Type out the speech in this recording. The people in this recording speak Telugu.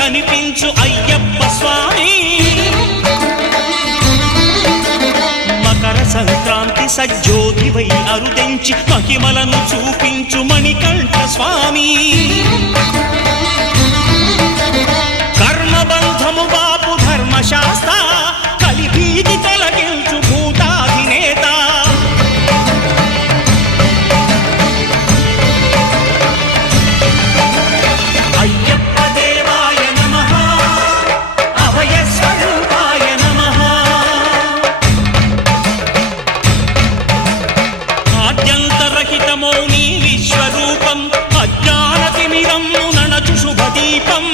కనిపించు అయ్యప్ప స్వామి మకర సంక్రాంతి సజ్జోతివై అరుదెంచి మహిమలను చూపించు మణికంఠ స్వామి కర్మబంధము బాపు ధర్మశాస్త్ర కలిభీతి తొలగించు భూతాధినేత అయ్యప్ప దేవాయ నమః అభయ స్వరూపాయ నమః ఆద్యంతరహితమౌ నీ విశ్వరూపం అజ్ఞానతిమిరము నణచు శుభదీపం